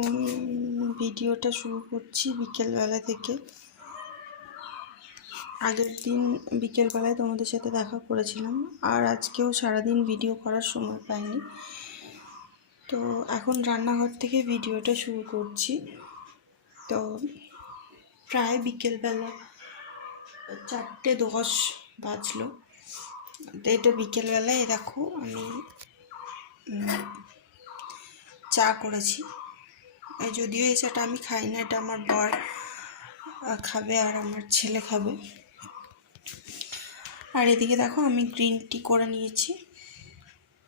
এখন ভিডিওটা শুরু করছি বিকেলবেলা থেকে। আগের দিন বিকেলবেলায় তোমাদের সাথে দেখা করেছিলাম, আর আজকেও সারাদিন ভিডিও করার সময় পাইনি। তো এখন রান্নাঘর থেকে ভিডিওটা শুরু করছি। তো প্রায় বিকেলবেলা 4:10 বাজলো। তো এটা বিকেলবেলায় দেখো আমি চা করেছি। যদিও এই চাটা আমি খাই না, এটা আমার বর খাবে আর আমার ছেলে খাবে। আর এদিকে দেখো আমি গ্রিন টি করে নিয়েছি,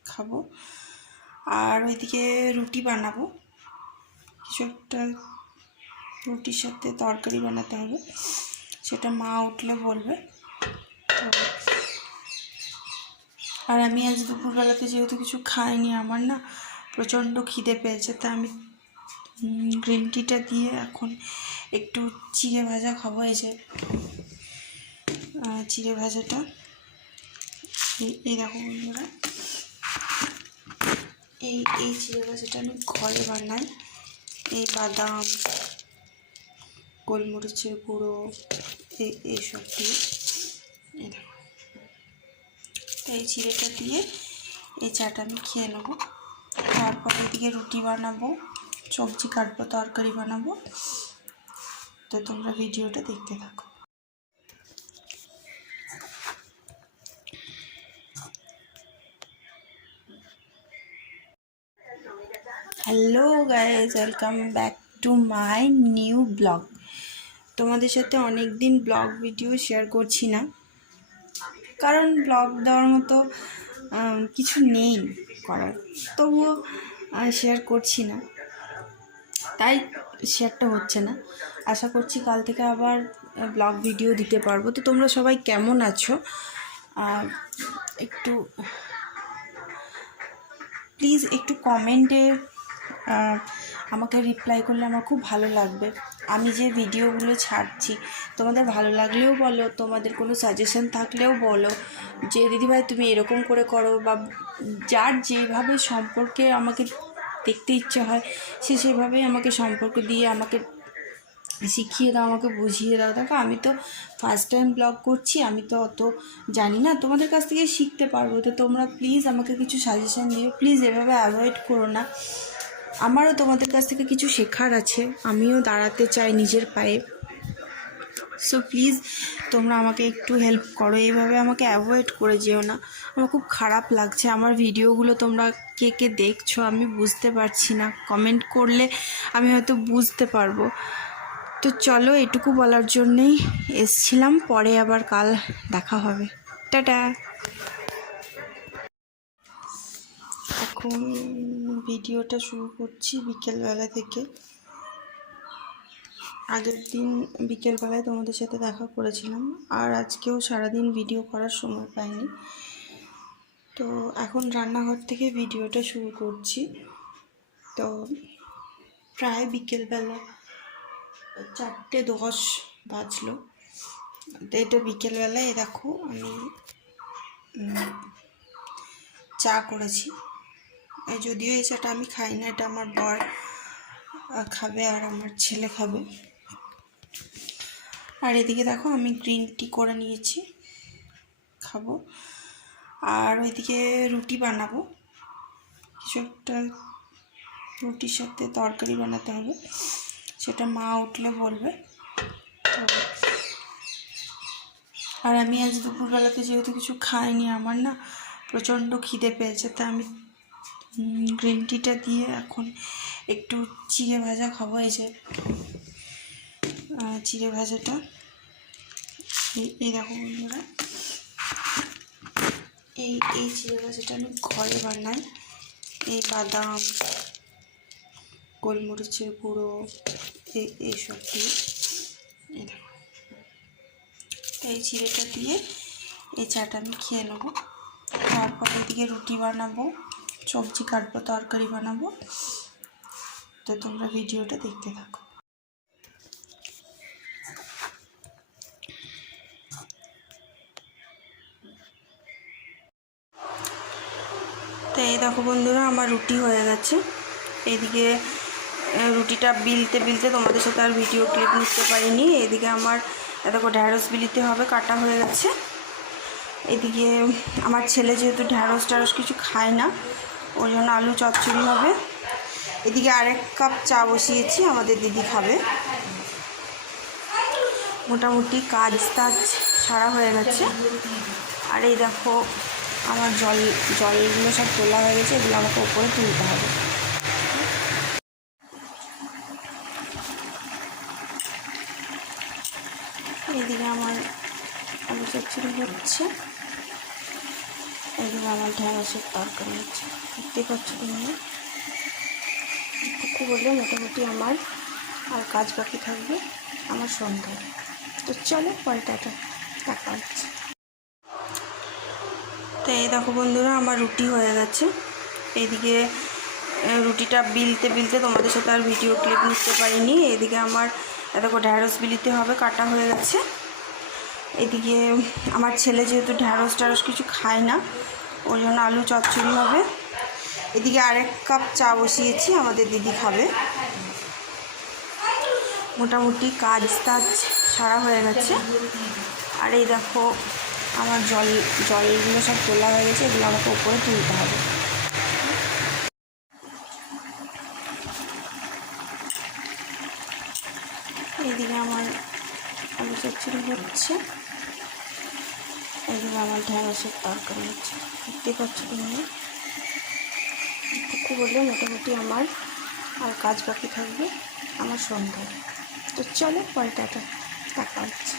খাবো। আর ওইদিকে রুটি বানাবো, কিছু একটা রুটির সাথে তরকারি বানাতে হবে, সেটা মা উঠলে বলবে। আর আমি আজ দুপুরবেলাতে যেহেতু কিছু খাইনি, আমার না প্রচণ্ড খিদে পেয়েছে, তা আমি গ্রিন টিটা দিয়ে এখন একটু চিড়ে ভাজা খাবো। এই যে চিড়ে ভাজাটা, এই দেখো বন্ধুরা, এই চিড়ে ভাজাটা আমি ঘরে বানাই। এই বাদাম, গোলমরিচের গুঁড়ো, এইসব দিয়ে। এই দেখো, এই চিড়েটা দিয়ে এই চাটা আমি খেয়ে নেবো। তারপর এদিকে রুটি বানাবো, সবজি কাটবো, তরকারি বানাবো। তো তোমরা ভিডিওটা দেখতে থাকো। Hello guys, welcome back to my new blog. তোমাদের সাথে অনেক দিন ব্লগ ভিডিও শেয়ার করছি না, কারণ ব্লগ দেওয়ার মতো কিছু নেই করার, তবুও শেয়ার করছি না, তাই শেয়ারটা হচ্ছে না। আশা করছি কাল থেকে আবার ব্লগ ভিডিও দিতে পারবো। তো তোমরা সবাই কেমন আছো একটু প্লিজ একটু কমেন্টে আমাকে রিপ্লাই করলে আমার খুব ভালো লাগবে। আমি যে ভিডিওগুলো ছাড়ছি তোমাদের ভালো লাগলেও বলো, তোমাদের কোনো সাজেশন থাকলেও বলো যে দিদিভাই তুমি এরকম করে করো, বা যার যেভাবে সম্পর্কে আমাকে দেখতে ইচ্ছে হয় সে সেভাবেই আমাকে সম্পর্ক দিয়ে আমাকে শিখিয়ে দাও, আমাকে বুঝিয়ে দাও। দেখো আমি তো ফার্স্ট টাইম ব্লগ করছি, আমি তো অত জানি না, তোমাদের কাছ থেকে শিখতে পারবো। তো তোমরা প্লিজ আমাকে কিছু সাজেশন দিও, প্লিজ এভাবে অ্যাভয়েড করো না। আমারও তোমাদের কাছ থেকে কিছু শেখার আছে, আমিও দাঁড়াতে চাই নিজের পায়ে। সো প্লিজ তোমরা আমাকে একটু হেল্প করো, এইভাবে আমাকে অ্যাভয়েড করে যেও না। আমার খুব খারাপ লাগছে, আমার ভিডিওগুলো তোমরা কে কে দেখছো আমি বুঝতে পারছি না, কমেন্ট করলে আমি হয়তো বুঝতে পারবো। তো চলো, এটুকু বলার জন্যেই এসছিলাম, পরে আবার কাল দেখা হবে। টাটা। এখন ভিডিওটা শুরু করছি বিকেলবেলা থেকে। আগের দিন বিকেলবেলায় তোমাদের সাথে দেখা করেছিলাম, আর আজকেও সারাদিন ভিডিও করার সময় পাইনি। তো এখন রান্নাঘর থেকে ভিডিওটা শুরু করছি। তো প্রায় বিকেলবেলা 4:10 বাজলো। তো এটা বিকেলবেলায় দেখো আমি চা করেছি। যদিও এই চাটা আমি খাই না, এটা আমার বর খাবে আর আমার ছেলে খাবে। আর এদিকে দেখো আমি গ্রিন টি করে নিয়েছি, খাবো। আর ওইদিকে রুটি বানাবো, কিছু একটা রুটির সাথে তরকারি বানাতে হবে, সেটা মা উঠলে বলবে। আর আমি আজ দুপুরবেলাতে যেহেতু কিছু খাইনি, আমার না প্রচণ্ড খিদে পেয়েছে, তা আমি গ্রিন টিটা দিয়ে এখন একটু চিড়ে ভাজা খাবো। এই যে চিড়ে ভাজাটা, এই দেখো বন্ধুরা, এই চিড়ে ভাজাটা আমি ঘরে বানাই। এই বাদাম, গোলমরিচের গুঁড়ো, এইসব দিয়ে। এই দেখো, এই চিড়েটা দিয়ে এই চাটা আমি খেয়ে নেবো। তারপর এদিকে রুটি বানাবো, সবজি কাটবো, তরকারি বানাবো। তো তোমরা ভিডিওটা দেখতে থাকো। তো এই দেখো বন্ধুরা, আমার রুটি হয়ে গেছে। এদিকে রুটিটা বিলতে বিলতে তোমাদের সাথে আর ভিডিও ক্লিপ নিতে পারিনি। এদিকে আমার দেখো ঢ্যাঁড়স বিলিতে হবে, কাটা হয়ে গেছে। এদিকে আমার ছেলে যেহেতু ঢ্যাঁড়স ট্যাঁড়স কিছু খায় না, ওই জন্য আলু চচ্চড়ি হবে। এদিকে আরেক কাপ চা বসিয়েছি, আমাদের দিদি খাবে। মোটামুটি কাজ টাজ সারা হয়ে গেছে। আর এই দেখো আমার জলগুলো সব তোলা হয়ে গেছে, এগুলো আমাকে উপরে তুলতে হবে। এদিকে আমার আলু চচ্চড়ি হচ্ছে, এদিকে আমার ঢ্যাঁড়সের তরকারি হচ্ছে। দেখতে পাচ্ছ তোমরা, একটু বললে মোটামুটি আমার আর কাজ বাকি থাকবে আমার সন্ধ্যায়। তো চলো পরে দেখা হচ্ছে। তো এই দেখো বন্ধুরা, আমার রুটি হয়ে গেছে। এদিকে রুটিটা বিলতে বিলতে তোমাদের সাথে আর ভিডিও ক্লিপ নিতে পারিনি। এদিকে আমার দেখো ঢ্যাঁড়স বিলিতে হবে, কাটা হয়ে গেছে। এদিকে আমার ছেলে যেহেতু ঢ্যাঁড়স ট্যাঁড়স কিছু খায় না, ওই জন্য আলু চচ্চড়ি হবে। এদিকে আরেক কাপ চা বসিয়েছি, আমাদের দিদি খাবে। মোটামুটি কাজ টাজ সারা হয়ে গেছে। আর এই দেখো আমার জলগুলো সব তোলা হয়ে গেছে, এগুলো আমাকে উপরে তুলতে হবে। এদিকে আমার আলু চচ্চড়ি হচ্ছে, এদিকে আমার ঢ্যাঁড়সের তরকারি হচ্ছে। দেখতে পাচ্ছ তোমরা, একটু বললে মোটামুটি আমার আর কাজ বাকি থাকবে আমার সন্ধ্যায়। তো চলো পরে দেখা হচ্ছে।